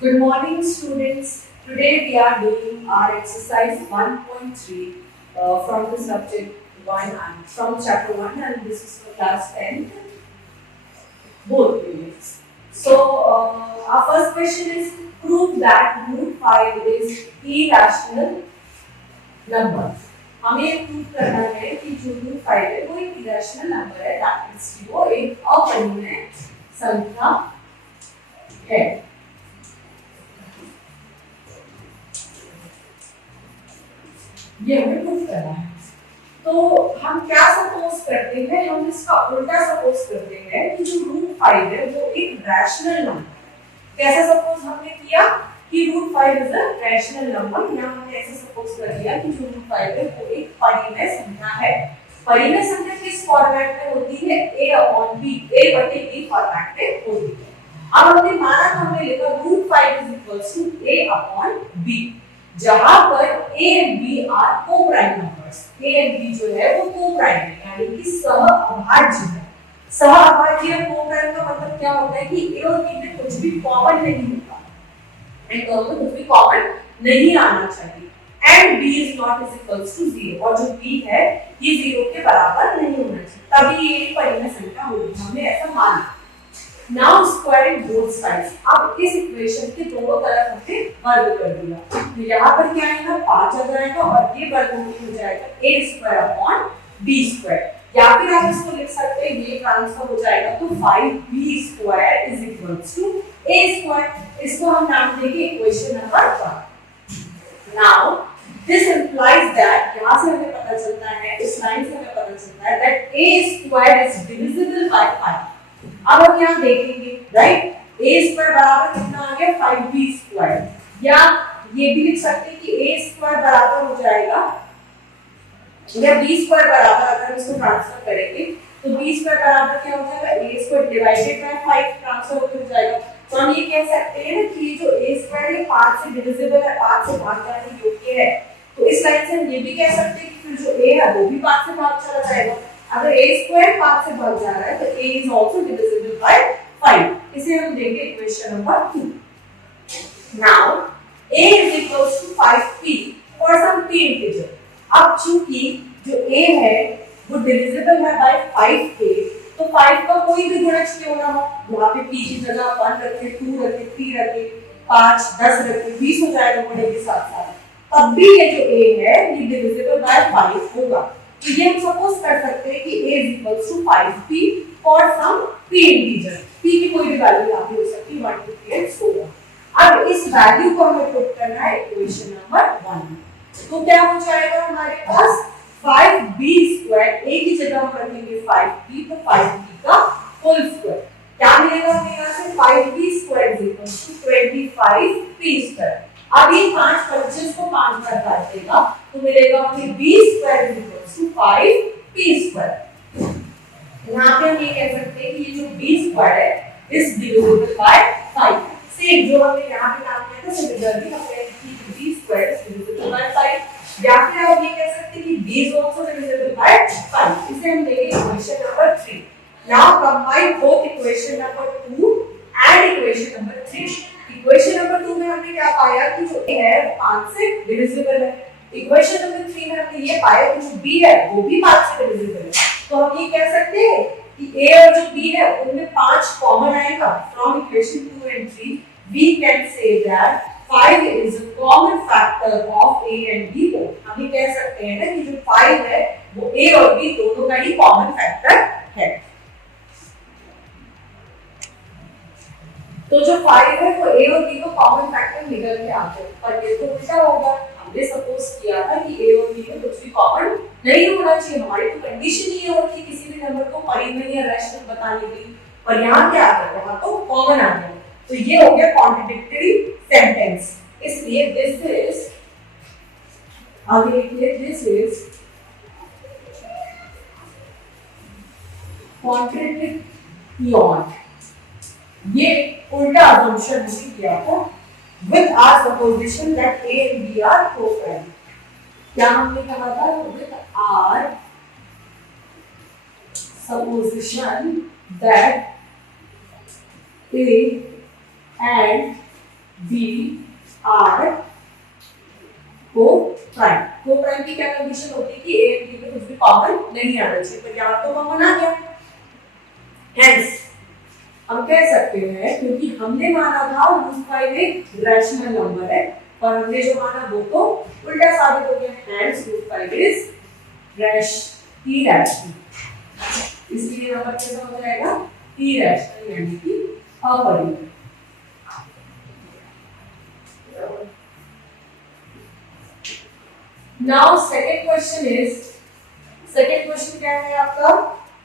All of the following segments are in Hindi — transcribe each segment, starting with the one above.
Good morning, students. Today we are doing our exercise 1.3 from the subject 1 and from chapter 1, and this is for class 10, both units. So, our first question is prove that root 5 is irrational number. हमें प्रूव करना है कि जो रूट 5 है वो एक irrational number है, that means कि वो एक अपरिमेय संख्या है. ये हमें प्रूव करना है. तो हम क्या सपोज करते हैं, हम इसका उल्टा सपोज करते हैं कि जो रूट 5 है वो एक रैशनल नंबर है. कैसा सपोज हमने किया कि root 5 is a rational number. यहाँ हमने ऐसे सपोज कर लिया कि जो रूट 5 है वो एक परिमेय संख्या है. परिमेय संख्या किस फॉर्मेट में होती है? a अपॉन b, a बटे b फॉर्मेट में होती है. अब हमने माना, हमने लिखा root 5 is equals to a upon b, जहां पर a and b are coprime numbers. a and b जो है वो को-प्राइम है, यानी कि सह-अभाज्य है. सह-अभाज्य को-प्राइम का मतलब क्या होता है कि a और b में कुछ भी कॉमन नहीं होता, एंड दोनों में कुछ भी कॉमन नहीं आना चाहिए. And b is not is equals to 0, और जो b है ये 0 के बराबर नहीं होना चाहिए, तभी ये एक परिमेय संख्या होगी. हमने ऐसा माना. Now squaring both sides. अब इस इक्वेशन के दोनों तरफ हमने वर्ग कर दिया. तो यहाँ पर क्या आएगा? 5 आ जाएगा और ये वर्गमूल हो जाएगा a square upon b square. या फिर आप इसको लिख सकते हैं, ये ट्रांसफर हो जाएगा तो 5b square is equals to a square. इसको हम नाम देंगे equation number 1. Now this implies that, यहाँ से हमें पता चलता है, इस लाइन से हमें पता चलता है that a square is divisible by 5. अब हम यहाँ देखेंगे, राइट, a स्क्वायर बराबर कितना आ गया? 5b square. या ये भी लिख सकते हैं कि a स्क्वायर बराबर हो जाएगा, या b स्क्वायर बराबर, अगर हम इसको ट्रांसफर करेंगे तो b स्क्वायर बराबर क्या हो जाएगा? a square divided by 5 transfer हो जाएगा. तो हम ये कह सकते हैं ना कि जो a स्क्वायर है 5 से डिविजिबल है, 5 से भाग जाने योग्य है. तो इस लाइन से हम ये भी कह सकते हैं कि फिर जो a है वो भी 5 से भाग चला जाएगा. अगर a स्क्वायर 5 से भाग जा रहा है तो a is also divisible by 5. इसे हम देंगे equation number 2. Now a is equals to 5p for some p integer. अब चूंकि जो a है वो divisible है by 5k, तो 5 का कोई भी गुणज क्यों ना हो, यहाँ पे p की जगह 1 रखे, 2 रखे, 3 रखे, 5, 10 रखे, 20 हो जाएगा गुणे के साथ साथ. तब भी ये जो a है ये divisible by 5 होगा. तो ये हम सपोज कर सकते हैं कि a is equals to 5p for some p integer. p की कोई भी वैल्यू यहाँ पे हो सकती है, 1 2 3 and so on. अब इस वैल्यू को हमें पुट करना है इक्वेशन नंबर 1. तो क्या हो जाएगा हमारे पास? 5b स्क्वायर, a की जगह हम रखेंगे 5b, तो 5b का होल स्क्वायर. क्या मिलेगा हमें यहाँ से? 5b square is equals to 25p square. अब ये 5 25 को 5 बार काट देगा तो मिलेगा हमें b square is equals to 5p square. यहाँ पे हम ये कह सकते हैं कि ये जो b स्क्वायर है इज डिविजिबल बाय 5. सेम जो हमने यहाँ पे काम किया था सिमिलरली हम कह सकते हैं कि b square is divisible by 5. या फिर आप ये कह सकते हैं कि b is also divisible by 5. इसे हम लेंगे equation number 3. Now combine both equation number 2 and equation number 3. Equation number 2 में हमने क्या पाया कि जो a है 5 से डिविजिबल है. इक्वेशन नंबर 3 में हमने ये पाया कि जो b है वो भी 5 से डिविजिबल है. तो हम ये कह सकते हैं कि a और जो b है उनमें 5 कॉमन आएगा. From equation 2 and 3 we can say that 5 is a common factor of a and b. हम ये कह सकते हैं ना कि जो 5 है वो a और b दोनों का ही कॉमन फैक्टर है. तो जो 5 है वो a और b को कॉमन फैक्टर निकल के आते हैं, पर ये तो उल्टा होगा. हमने सपोज किया था कि a और b में कुछ भी कॉमन नहीं होना चाहिए. हमारी तो कंडीशन ही ये होती है किसी भी नंबर को परिमेय या रैशनल बताने की. पर यहाँ क्या आ गया? यहाँ तो कॉमन आ गया. तो ये हो गया कॉन्ट्रडिक्टरी सेंटेंस. इसलिए दिस इज, आगे लिखिए, दिस इज कॉन्ट्रडिक्शन. ये उल्टा assumption हमने किया था with our supposition that a and b are co-prime. क्या हमने कहा था? with our supposition that a and b are coprime की क्या कंडीशन होती है कि ए एंड बी में कुछ भी कॉमन नहीं आना चाहिए, तो यहाँ तो कॉमन आ गया। हेंस हम कह सकते हैं क्योंकि हमने माना था रूट 5 एक रैशनल नंबर है और हमने जो माना वो तो उल्टा साबित हो गया। हेंस रूट 5 इज इरैशनल, इसलिए नंबर कैसा हो जाएगा इरैशनल यानी कि अपरिमेय। Now second question क्या है आपका?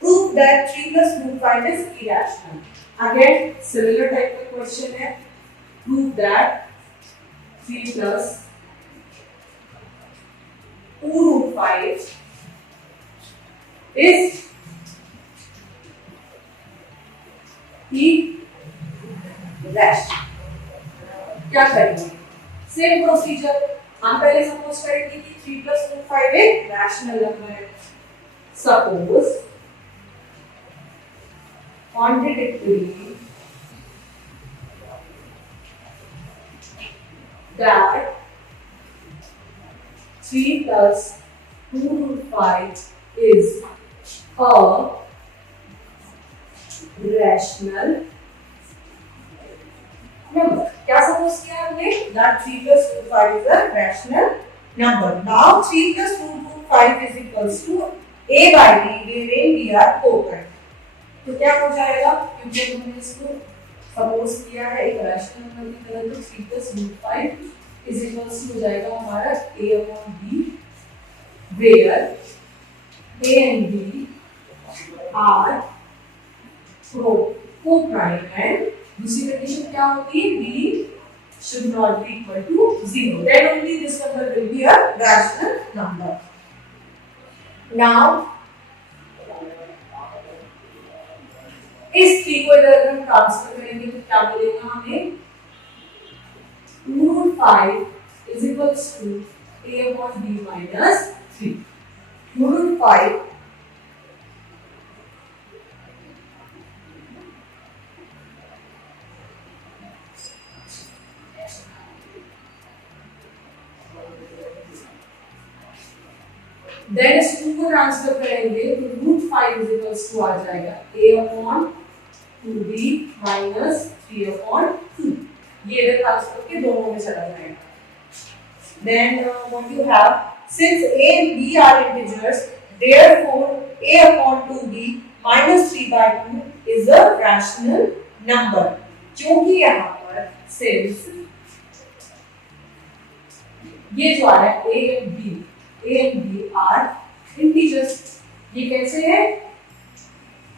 Prove that 3 plus root 5 is irrational. Again similar type of question है। Prove that 3 plus 2 root 5 is irrational। क्या करेंगे? सेम प्रोसीजर, हम पहले सपोज करेंगे कि 3 plus root 5 एक रैशनल नंबर है। Suppose contradictory that 3 plus 2 root 5 is a rational number। क्या सपोज किया हमने? that 3 plus root 5 is a rational number। now 3 plus root 5 is equals to a by b wherein b are co-current। तो क्या हो जाएगा? क्योंकि हमने इसको सपोज किया है एक रैशनल नंबर की तरह, तो 3 plus root 5 is equals to हो जाएगा हमारा a upon b where a and b are co-prime and दूसरी कंडीशन क्या होती है? b should not be equal to 0, then only this number will be a rational number। now इस 3 को इधर हम ट्रांसफर करेंगे तो क्या मिलेगा हमें? root 5 is equals to a upon b minus 3। root 5 then इस 2 को ट्रांसफर करेंगे तो रूट 5 इज इक्वल्स टू आ जाएगा a upon 2b minus 3 upon 2। ये इधर ट्रांसफर के दोनों में चला जाएगा। Then what you have, since a and b are integers therefore a upon 2b minus 3 by 2 is a rational number। क्योंकि यहाँ पर सिंस ये जो है a and b are integers, ये कैसे है?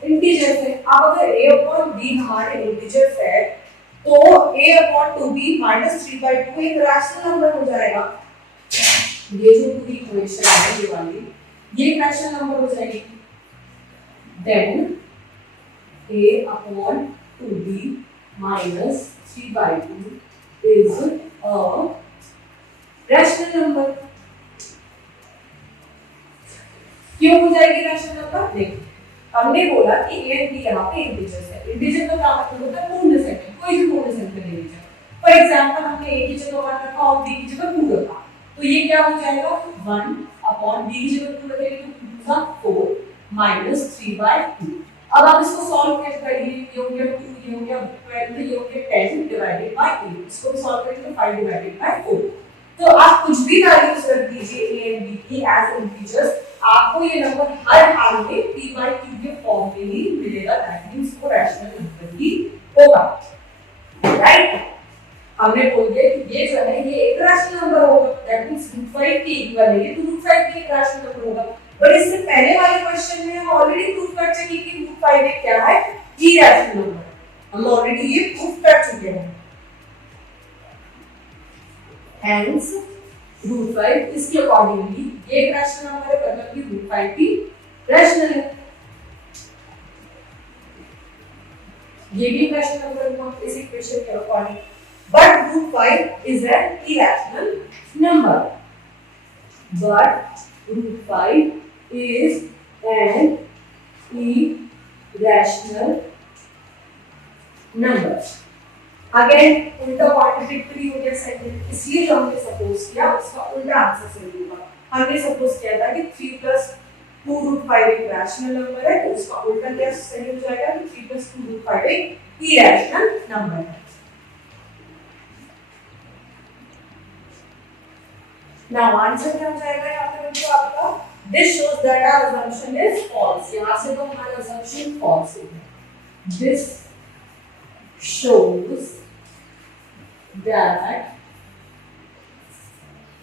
इंटीजर्स है। अब अगर a upon b हमारे इंटीजर्स है तो a upon 2b minus 3 by 2 एक रैशनल नंबर हो जाएगा। ये जो पूरी इक्वेशन है ये वाली, ये एक रैशनल नंबर हो जाएगी। देन a upon 2b minus 3 by 2 is a rational number. क्यों हो जाएगी रैशनल नंबर? देखिए हमने बोला कि a and b यहाँ पे इंटीजर्स है। इंटीजर का क्या मतलब होता है? पूर्ण संख्या, कोई भी पूर्ण संख्या ले लीजिए। फॉर एग्जांपल हमने a की जगह 1 रखा और b की जगह 2 रखा, तो ये क्या हो जाएगा? 1 अपॉन b की जगह 2 रखेंगे तो 2 4 माइनस 3 by 2। अब आप इसको सॉल्व कैसे करिए? ये हो गया 2, ये हो गया 12, ये हो गया 10 डिवाइडेड बाय 8। इसको भी सॉल्व करेंगे तो 5 डिवाइडेड बाय 4। तो आप कुछ भी वैल्यूज रख दीजिए a and b की एज इंटीजर्स, आपको ये नंबर हर हाल में p by q के फॉर्म में ही मिलेगा। दैट मींस वो रैशनल नंबर ही होगा, राइट? हमने बोल दिया कि ये जो है ये एक रैशनल नंबर होगा। दैट मींस √5 के इक्वल है ये, तो √5 भी एक रैशनल नंबर होगा। पर इससे पहले वाले क्वेश्चन में हम ऑलरेडी प्रूव कर चुके कि √5 एक क्या है? Irrational number. हम ऑलरेडी ये प्रूव कर चुके हैं। Hence, √5 इसके अकॉर्डिंगली ये एक रैशनल नंबर है, मतलब कि √5 भी रैशनल है। ये भी रैशनल नंबर होगा इस इक्वेशन के according. But √5 is an irrational number. But √5 is an irrational number. Again उल्टा कॉन्ट्रडिक्टरी हो गया सेंटेंस, इसलिए जो हमने सपोज किया उसका उल्टा आंसर सही होगा। हमने सपोज किया था कि 3 + 2√5 एक रैशनल नंबर है, तो उसका उल्टा क्या सही हो जाएगा कि 3 + 2√5 एक इरेशनल नंबर है। नाउ आंसर क्या हो जाएगा यहाँ पे बच्चों आपका, this shows that our assumption is false। यहाँ से तो हमारा assumption false है। This shows that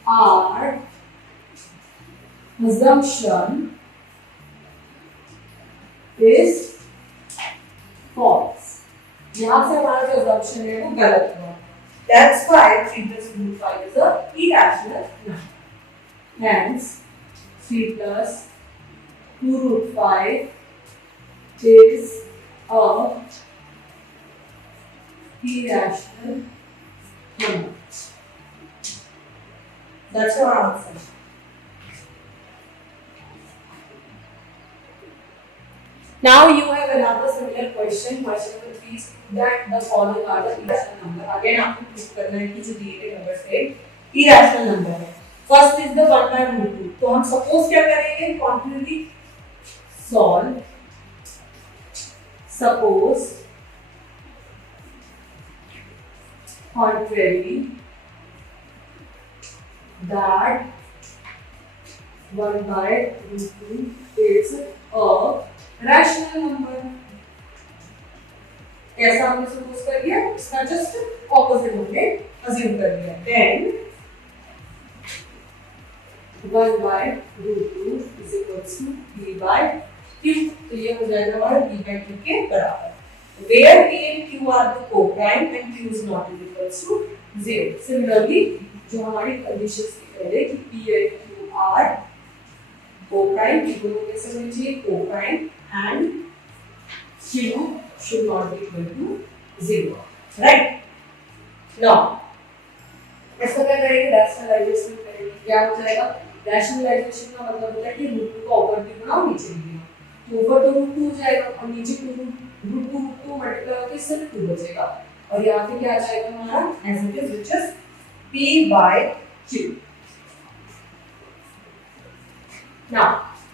our assumption is false। यहाँ से हमारा जो assumption है वो गलत हुआ। That's why 3 + 2√5 is a irrational number। Hence 3 + 2√5 is a irrational number। That's your answer। Now you have another similar question, question number 3 is that the following are the irrational number। Again आपको प्रूव करना है कि जो दिए गए नंबर से irrational number है। First is the 1/√2। तो हम सपोज क्या करेंगे, continuity solve. Suppose contrary that 1/√2 is a rational number। ऐसा हमने सपोज कर लिया, इसका जस्ट ऑपोजिट हमने अज्यूम कर लिया। Then 1/√2 is equals to p/q। तो ये हो जाएगा हमारा p/q के बराबर। Where p and q are the co-prime and q is not equals to 0। Similarly, जो हमारी कंडीशंस थी पहले कि p and q are co-prime, ये दोनों कैसे होने चाहिए, co-prime, and q should not be equal to 0। Right? Now, इसका क्या करेंगे, रैशनलाइजेशन करेंगे। क्या हो जाएगा, रैशनलाइजेशन का मतलब होता है कि रूट को ऊपर भी बनाओ नीचे भी बनाओ। तो ऊपर तो √2 हो जाएगा और नीचे √2 मल्टीप्लाई होकर सिर्फ 2 बचेगा और यहाँ पे क्या आ जाएगा हमारा as it is which is p/q। Now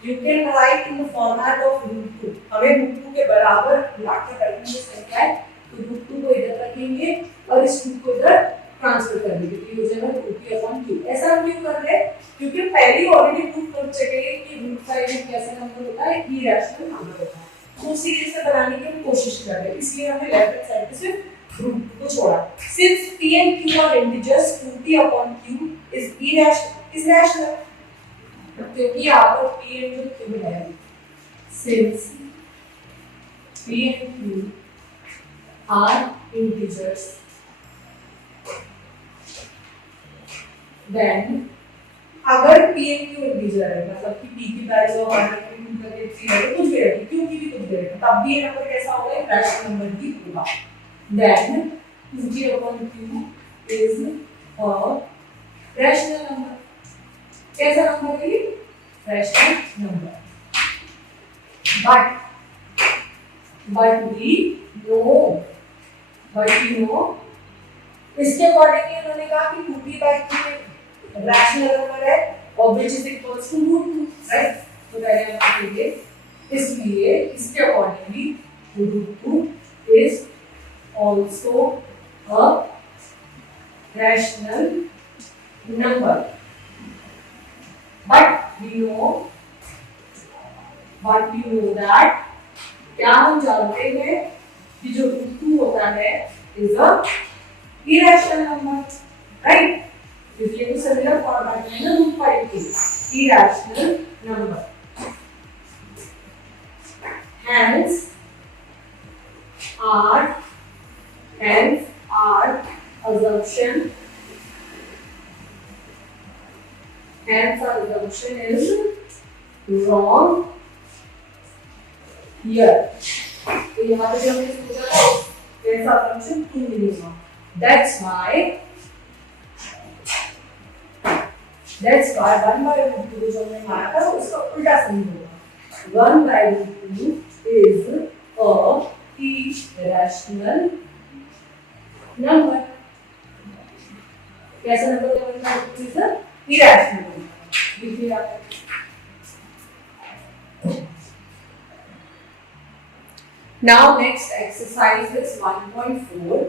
you can write in the format of √2। हमें √2 के बराबर लाकर रखने की संख्या है, तो √2 को इधर रखेंगे और इस 2 को इधर ट्रांसफर कर देंगे, तो ये हो जाएगा √p/q। ऐसा हम क्यों कर रहे हैं, क्योंकि पहले ऑलरेडी प्रूव कर चुके हैं कि √5 एक कैसा नंबर होता है, इरेशनल नंबर होता है। तो उसी से बनाने की हम कोशिश कर रहे हैं, इसलिए हमने लेफ्ट हैंड साइड पे सिर्फ √2 को छोड़ा। Since p and q are integers, 2p/q is rational। क्योंकि यहाँ पर p and q है, since p and q are integers, then अगर p and q इंटीजर है, मतलब कि p की वैल्यू 1 करके 3 है, कुछ भी रहे, q की भी कुछ भी रहे, तब भी ये नंबर कैसा होगा, एक रैशनल नंबर ही होगा। then 2p/q is a rational number। कैसा नंबर है ये, rational number. but we know इसके अकॉर्डिंगली उन्होंने कहा कि 2p/q रैशनल नंबर है और which is equals to √2, right. तो पहले हम लिखेंगे, इसलिए इसके accordingly √2 is also a rational number। but we know that क्या हम जानते हैं कि जो √2 होता है is a irrational number, right। क्योंकि ये तो सिमिलर फॉर्मेट में ना √5 के irrational number। hence our assumption is wrong here। तो यहाँ पे जो हमने सोचा था वैसा assumption क्यों नहीं हुआ, that's why 1/√2 जो हमने माना था उसका उल्टा सही होगा। 1/√2 is a irrational नंबर। कैसा नंबर बनता है? It is a irrational number. देखिए आप now next exercise is 1.4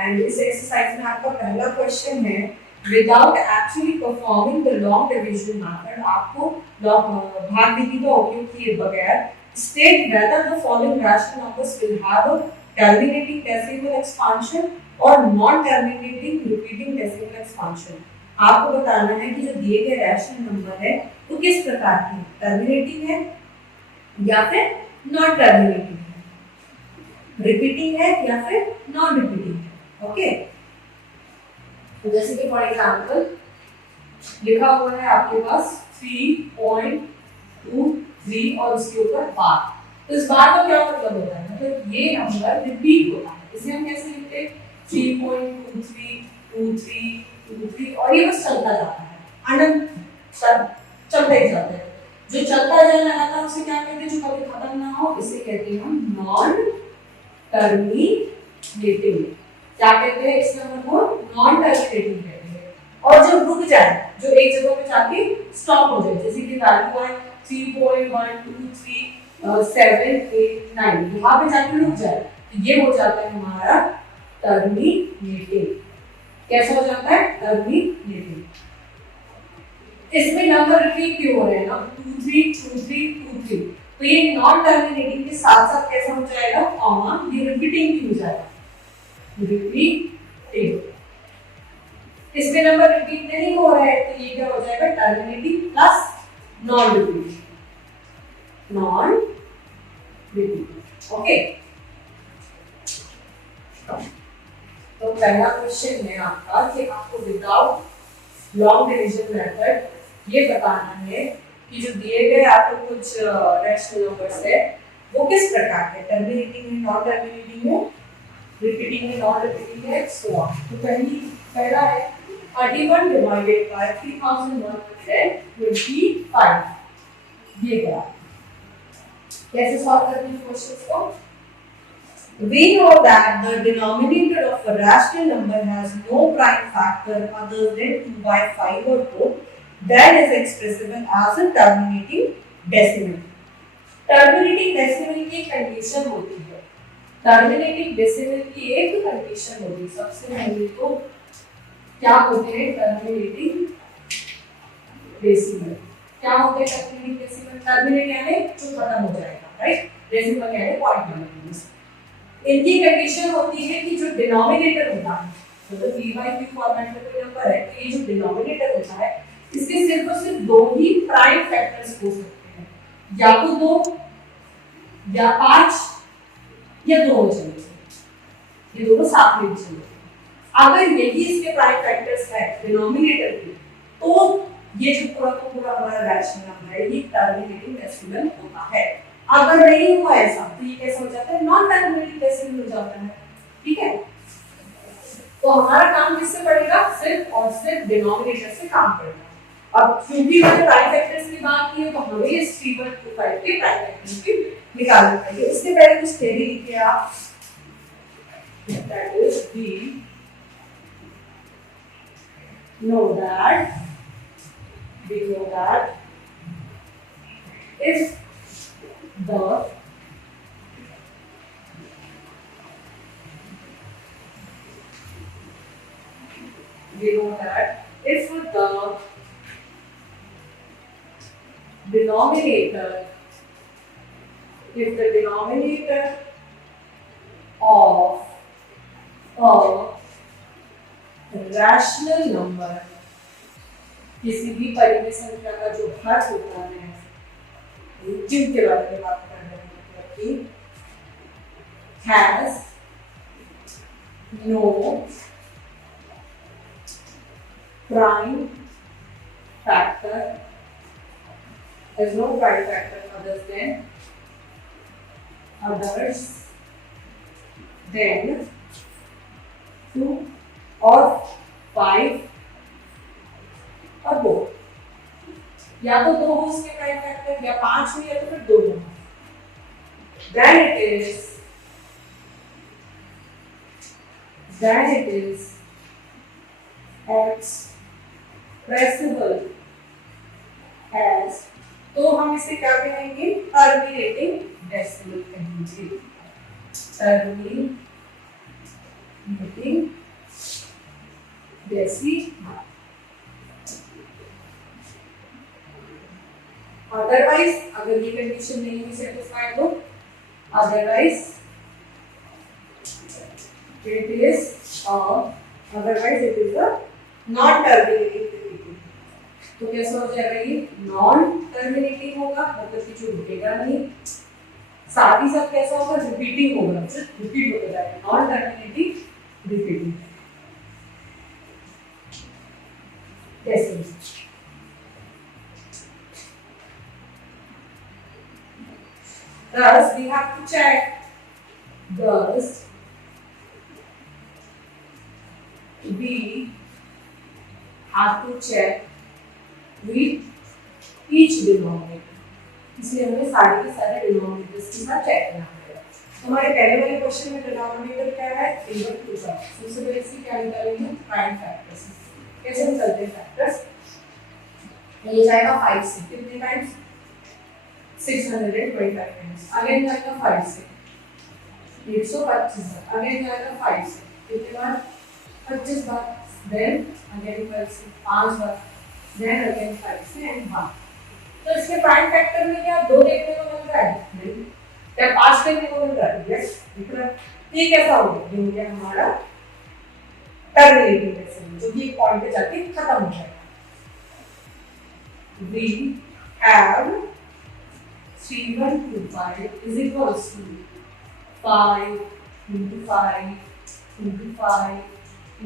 and इस एक्सरसाइज में आपका पहला क्वेश्चन है without actually performing the long division method आपको भाग विधि का उपयोग किए बगैर state whether the following rational numbers will have a terminating decimal expansion or non-terminating repeating decimal expansion। आपको बताना है कि जो दिए गए रैशनल नंबर है वो किस प्रकार के हैं, टर्मिनेटिंग है या फिर नॉन टर्मिनेटिंग है, रिपीटिंग है या फिर नॉन रिपीटिंग है। ओके, तो जैसे कि फॉर एग्जांपल लिखा हुआ है आपके पास 3.23 और उसके ऊपर बार। तो इस बार का क्या मतलब होता है? मतलब ये नंबर रिपीट होता है। इसे हम कैसे लिखते हैं? 3.232323 और ये बस चलता जाता है, अनंत चलता ही जाता है। जो चलता जाए लगातार उसे क्या कहते हैं? जो कभी खत्म ना हो, इसे कहते हैं हम नॉन टर्मिनेटिंग। क्या कहते हैं इस नंबर को? नॉन टर्मिनेटिंग कहते हैं। और जो रुक जाए, जो एक जगह पे जाके स्टॉप हो जाए, जैसे कि वैल्यू है 3.123 7 8 9, यहाँ पे जाके रुक जाए, तो ये हो जाता है हमारा टर्मिनेटिंग। कैसा हो जाता है? टर्मिनेटिंग। इसमें नंबर रिपीट क्यों हो रहे हैं ना? 232323, तो ये नॉन टर्मिनेटिंग के साथ साथ कैसा हो जाएगा? कॉमा, ये रिपीटिंग भी हो जाएगा, रिपीटिंग। इसमें नंबर रिपीट नहीं हो रहा है तो ये क्या हो जाएगा? Terminating plus non repeating, non repeating. Okay, तो पहला क्वेश्चन है आपका कि आपको विदाउट लॉन्ग डिवीजन मेथड ये बताना है कि जो दिए गए आपको कुछ रैशनल नंबर्स है वो किस प्रकार के, टर्मिनेटिंग है, नॉन टर्मिनेटिंग है, रिपीटिंग है, नॉन रिपीटिंग है, सो ऑन। तो पहला है 31 डिवाइडेड बाय 3125। ये क्या? कैसे सॉल्व करते हैं क्वेश्चंस को? We know that the denominator of a rational number has no prime factor other than 2 by 5 or 4 that is expressible as a terminating decimal। Terminating decimal की कंडीशन होती है, टर्मिनेटिंग डेसिमल की एक कंडीशन होती है। सबसे पहले तो क्या होते हैं टर्मिनेटिंग डेसिमल? क्या होते हैं टर्मिनेटिंग डेसिमल? टर्मिनेट यानी जो खत्म हो जाएगा, राइट? डेसिमल यानी पॉइंट नंबर। इनकी कंडीशन होती है कि जो डिनोमिनेटर होता है, मतलब v/q फॉर्मेट में कोई नंबर है, तो ये जो डिनोमिनेटर होता है इसके सिर्फ और सिर्फ दो ही प्राइम फैक्टर्स हो सकते हैं, या तो 2 या 5 या 2 हो जाएंगे, ये दोनों साथ में चलेंगे। अगर यही इसके प्राइम फैक्टर्स है डिनोमिनेटर के, तो ये जो पूरा हमारा रैशनल नंबर है ये टर्मिनेटिंग डेसिमल होता है। अगर नहीं हुआ ऐसा तो ये कैसा हो जाता है? नॉन टर्मिनेटिंग डेसिमल हो जाता है। ठीक है, तो हमारा काम किससे पड़ेगा? सिर्फ और सिर्फ डिनोमिनेटर से काम करेगा। अब क्योंकि मैंने प्राइम फैक्टर्स की बात की है तो हमें इस 3.25 के प्राइम फैक्टर्स भी निकालना पड़ेगा। इससे पहले कुछ थ्योरी लिखिए आप, that is we know that if the denominator of a rational number, किसी भी परिमेय संख्या का जो हर होता है, जिनके बारे में बात कर रहे हैं, मतलब कि has no prime factor other than 2 or 5 और 2, या तो 2 हो उसके प्राइम फैक्टर, या 5 हो, या तो फिर 2 हो। Then it is then it is expressible as, तो हम इसे क्या कहेंगे, टर्मिनेटिंग डेसिमल कहेंगे, टर्मिनेटिंग डेसिमल। अदरवाइज अगर ये कंडीशन नहीं हुई सेटिस्फाइड तो otherwise it is otherwise it is a non terminating repeating। तो कैसा हो जाएगा, ये नॉन टर्मिनेटिंग होगा, मतलब कि जो रुकेगा नहीं, साथ ही साथ कैसा होगा, रिपीटिंग होगा, रिपीट होता जाएगा, नॉन टर्मिनेटिंग रिपीटिंग। कैसे thus we have to check, thus we have to check with each denominator, इसलिए हमें सारे के सारे डिनोमिनेटर्स के साथ चेक करना पड़ेगा। हमारे पहले वाले क्वेश्चन में डिनोमिनेटर क्या है, इनवर्ट टू का, सबसे पहले इससे क्या निकालेंगे, प्राइम फैक्टर्स। कैसे निकलते हैं फैक्टर्स, ये जाएगा 5 से, कितने टाइम्स, 625 टाइम्स, अगेन जाएगा 5 से 125 बार, अगेन जाएगा 5 से कितने बार, 25 बार, देन अगेन 5 से 5 बार, देन अगेन 5 से एंड 1। तो इसके प्राइम फैक्टर में क्या 2 देखने को मिल रहा है, नहीं, क्या 5 देखने को मिल रहा है, यस दिख रहा है। ये कैसा हो गया, ये हो गया हमारा टर्मिनेटिंग डेसिमल, जो कि एक पॉइंट पे जाके खत्म हो जाएगा। We have 3125 is equals to 5 into 5 into 5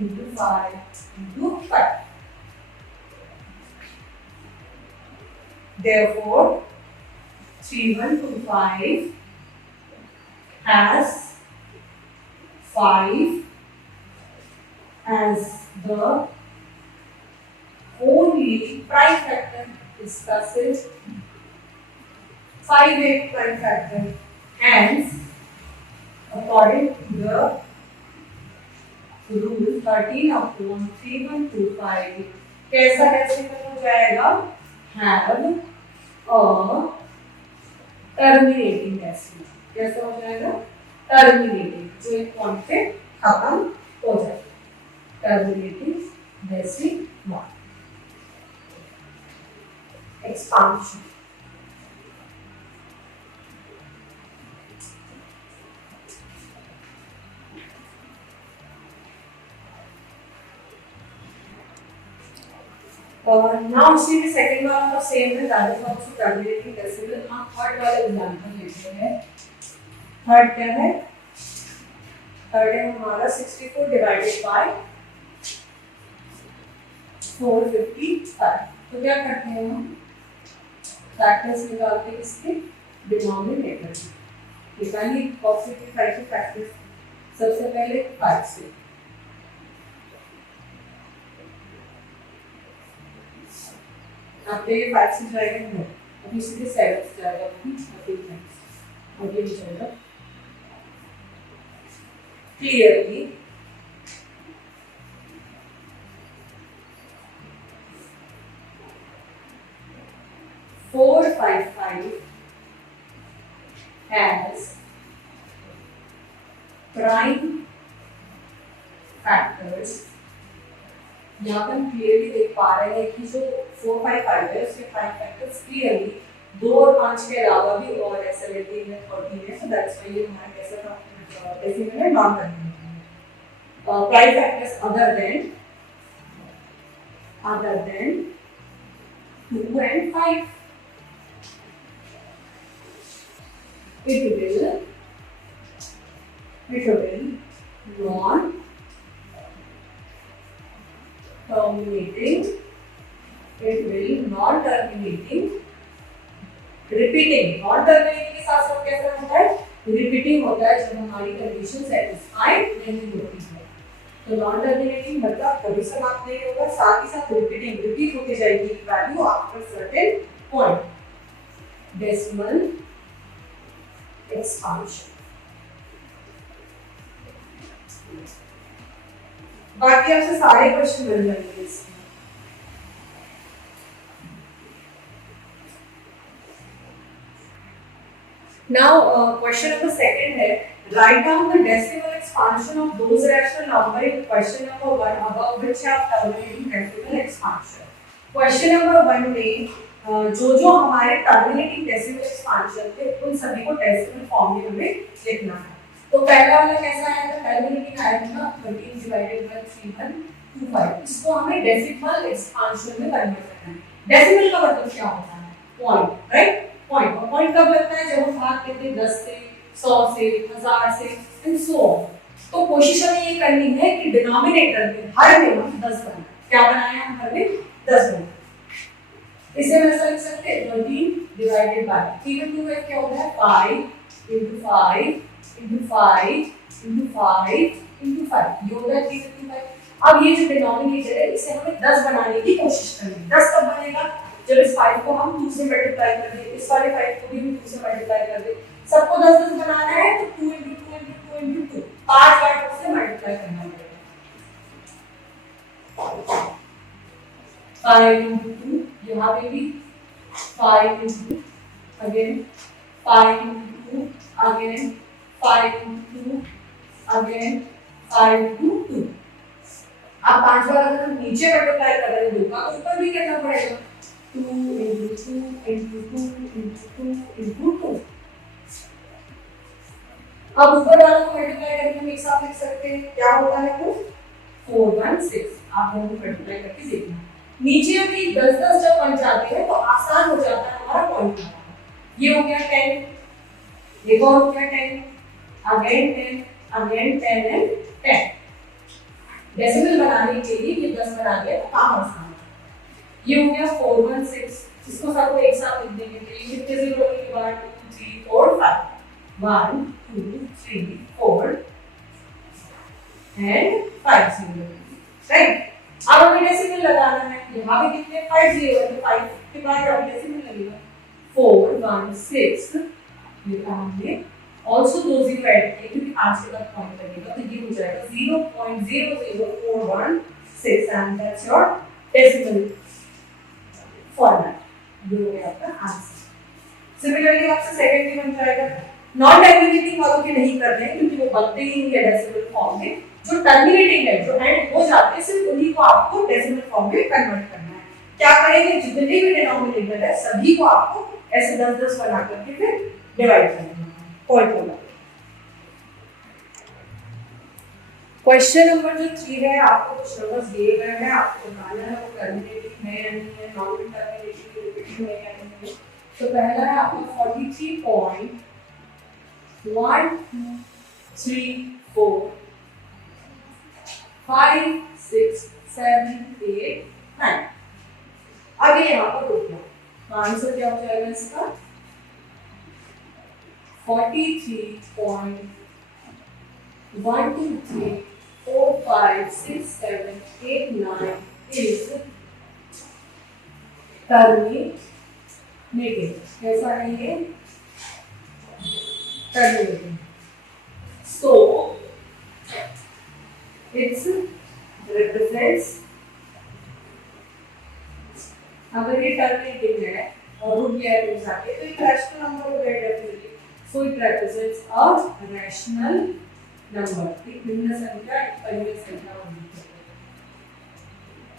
into 5 into 5. Therefore, 3125 has 5 as the only prime factor. Discusses 5 a prime factor, hence according to the rule 13/3125 कैसा डेसिमल हो जाएगा, have a terminating decimal। कैसा हो जाएगा, terminating, जो एक पॉइंट पे खत्म हो जाएगा, terminating decimal। expansion, now see the second one of same है, that is also terminating decimal। हम थर्ड वाले एग्जांपल लेते हैं। थर्ड क्या है, थर्ड है हमारा 64 डिवाइडेड बाय 455। तो क्या करते हैं हम, फैक्टर्स निकालते हैं इसके डिनोमिनेटर, निकालिए पॉजिटिव 5 के फैक्टर्स। सबसे पहले 5 से, अब ये 5 से जाएगा 9, अब इसके 7 से जाएगा 3 टाइम्स, और ये जाएगा क्लियरली 455 has prime factors। यहाँ पर हम क्लियरली देख पा रहे हैं कि जो 455 है उसके प्राइम फैक्टर्स क्लियरली 2 और 5 के अलावा भी और है, 17 है, 14 है। सो दैट्स व्हाई ये हमारा कैसा था, डेसिमल है, non terminating. Prime factors other than 2 and 5, it will non terminating, it will non terminating repeating। non terminating के साथ साथ कैसा होता है, रिपीटिंग होता है जब हमारी कंडीशन सेटिस्फाइड नहीं होती है। तो नॉन टर्मिनेटिंग मतलब कभी समाप्त नहीं होगा, साथ ही साथ रिपीटिंग, रिपीट होती जाएगी value after certain point. Decimal expansion। बाकी आपसे सारे क्वेश्चन मिल जाएंगे इसमें। Now, question number second है write down the decimal expansion of those rational number in question number 1 above which have terminating decimal expansion. Question number 1 में जो हमारे terminating decimal expansion थे उन सभी को decimal form में हमें लिखना है। तो पहला वाला कैसा आया था? terminating आया था 13 divided by 3125। इसको हमें decimal expansion में कन्वर्ट करना है। decimal का मतलब क्या होता है? point, right? पॉइंट और पॉइंट कब लगता है? जब हम भाग लेते हैं 10 से, 100 से, 1000 से एंड सो ऑन। तो कोशिश हमें ये करनी है कि डिनोमिनेटर में हर में हम 10 बनाएं। क्या बनाएं हम? हर में 10 बनाएं। इसे हम ऐसा लिख सकते हैं 13 डिवाइडेड बाय 3 क्या होता है? 5 into 5 into 5 into 5 into 5 ये होता है 3 अब ये जो डिनोमिनेटर है इसे हमें 10 बनाने की कोशिश करनी है। 10 कब बनेगा? जब इस 5 को हम 2 से मल्टीप्लाई कर दें, इस वाले 5 को भी हम 2 से मल्टीप्लाई कर दें, सबको 10 बनाना है तो 2 into 2 into 2 into 2 5 बार 2 से मल्टीप्लाई करना पड़ेगा। 5 into 2 यहाँ पे भी 5 into 2 again 5 into 2 again 5 into 2 again 5 into 2। अब 5 बार अगर हम नीचे मल्टीप्लाई कर रहे हैं 2 का, ऊपर भी करना पड़ेगा 2 into 2 into 2 into 2 into 2। अब ऊपर वाला को मल्टीप्लाई करके हम एक साथ लिख सकते हैं। क्या होता है वो? 416। आप दोनों को मल्टीप्लाई करके देखना। नीचे भी 10-10 जब बन जाते हैं तो आसान हो जाता है हमारा पॉइंट बनाना। ये हो गया 10, एक और हो गया 10, अगेन 10, अगेन 10 एंड 10। डेसिमल बनाने के लिए ये 10 बना दिया तो काम आसान। ये हो गया 416। इसको सबको एक साथ लिख देंगे तो ये कितने जीरो होंगे? 1 2 3 4 5 1 2 3 4 एंड 5 जीरो, राइट? अब हमें डेसिमल लगाना है। यहाँ पे कितने 5 जीरो है तो 5 के बाद अब डेसिमल लगेगा 416। ये हमने ऑल्सो 2 जीरो ऐड किए क्योंकि 5 के बाद पॉइंट लगेगा तो ये हो जाएगा 0.00416 and that's your decimal format. ये हो गया आपका आंसर। सिमिलरली आपसे सेकंड भी बन जाएगा। नॉन टर्मिनेटिंग वालों के नहीं कर रहे हैं क्योंकि वो बनते ही नहीं है डेसिमल फॉर्म में। जो टर्मिनेटिंग है, जो एंड हो जाते हैं, सिर्फ उन्हीं को आपको डेसिमल फॉर्म में कन्वर्ट करना है। क्या करेंगे? जितने भी डिनोमिनेटर है सभी को आपको ऐसे 10-10 बना करके फिर डिवाइड करना है। पॉइंट होगा। क्वेश्चन नंबर जो 3 है, आपको कुछ नंबर्स दिए गए हैं, आपको बताना है वो टर्मिनेटिंग है या नहीं है, नॉन टर्मिनेटिंग रिपीटिंग है या नहीं है। तो पहला है आपका 43.1 2 3 4 5 6 7 8 9। आगे यहाँ पर रुक गया। आंसर क्या हो जाएगा इसका? 43.1 2 3 4 5 6 7 8 9 is terminating। कैसा है ये? terminating। So it represents, अगर ये टर्मिनेटिंग है और रुक गया है तो एक रैशनल नंबर हो गया definitely. So it represents a rational number। एक भिन्न संख्या, एक परिमेय संख्या होगी,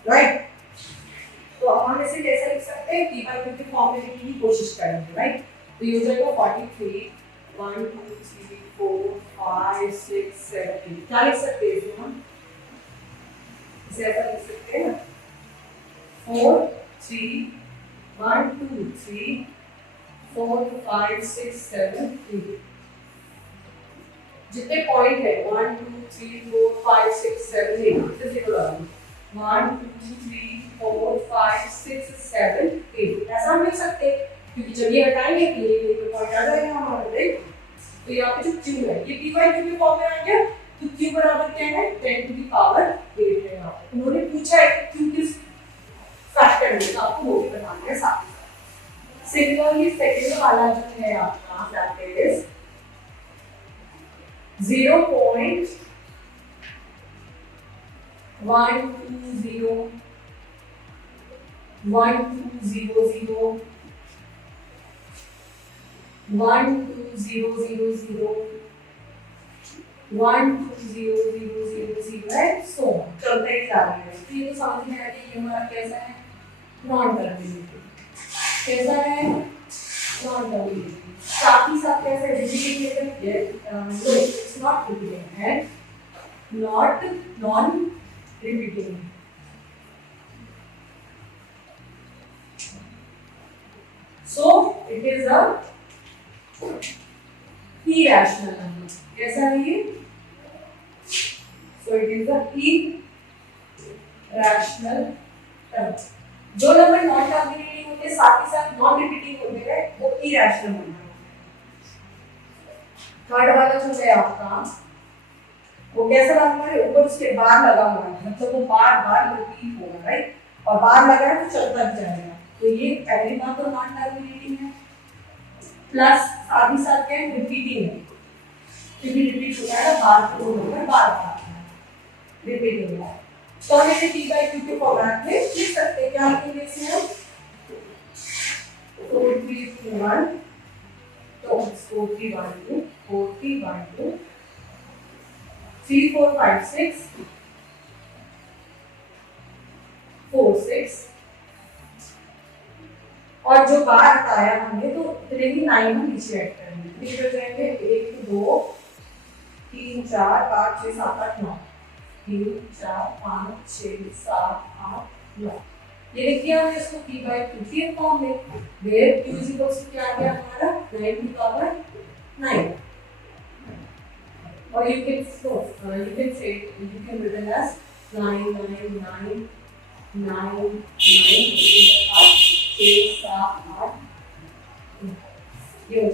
राइट? तो हम इसे कैसे लिख सकते हैं? p by q के फॉर्म में लिखने की कोशिश करेंगे, राइट? तो ये हो जाएगा 43 1 2 3 4 5 6 7 8। क्या लिख सकते हैं इसमें हम? इसे ऐसा लिख सकते हैं 4 3 1 2 3 4 5 6 7 8। जितने पॉइंट है 1 2 3 4 5 6 7 8 से जीरो लगा 1 2 3 4 5 6 7 8। ऐसा हम लिख सकते हैं क्योंकि जब ये हटाएंगे तो ये पॉइंट आ जाएगा हमारा, राइट? तो यहाँ पे जो q है ये p by q के फॉर्म में आ गया। तो q बराबर क्या है? 10 to the power 8 है। यहाँ पे उन्होंने पूछा है कि q किस फैक्टर में, तो आपको वो भी बताना है साथ ही। सिमिलरली सेकंड वाला जो है आपका दैट इज 0.00416 1 2 0 1 2 0 0 1 2 0 0 0 1 2 0 0 0 0 है सो चलते ही जा रहे हैं। तो ये तो समझ में आ गया ये हमारा कैसा है नॉन टर्मिनेटिंग। कैसा है नॉन टर्मिनेटिंग। साथ ही साथ कैसे रिपीटिंग है नो इट्स नॉट रिपीटिंग है not non repeating. So it is a irrational number. कैसा है ये? So it is a irrational number. जो नंबर नॉन टर्मिनेटिंग होते साथ ही साथ नॉन रिपीटिंग होते हैं वो irrational नंबर होते हैं। थर्ड वाला जो है आपका वो कैसा लगा है ऊपर उसके बार लगा हुआ है मतलब वो बार बार रिपीट होगा राइट और बार लगा है तो चलता जाएगा। तो ये पहली बात तो नॉन टर्मिनेटिंग है प्लस साथ ही साथ क्या रिपीटिंग है क्योंकि रिपीट होता है बार को होकर बार बार रिपीट होगा। तो हम इसे t by q के फॉर्मेट में लिख सकते हैं। क्या लिखेंगे इसे हम 4 3 1 तो 4 3 1 2 4 3 1 2 3 4 5 6 4 6 और जो बार बताया हमने तो इतने ही 9 हम नीचे ऐड करेंगे। कितने हो जाएंगे 1 2 3 4 5 6 7 8 9 3 4 5 6 7 8 9 ये लिख दिया हमने इसको p by q के फॉर्म में where q is equal to क्या आ गया हमारा 9 to the power 9 और you can say you can written as 9 9 9 9 9 6 7 8 ये हो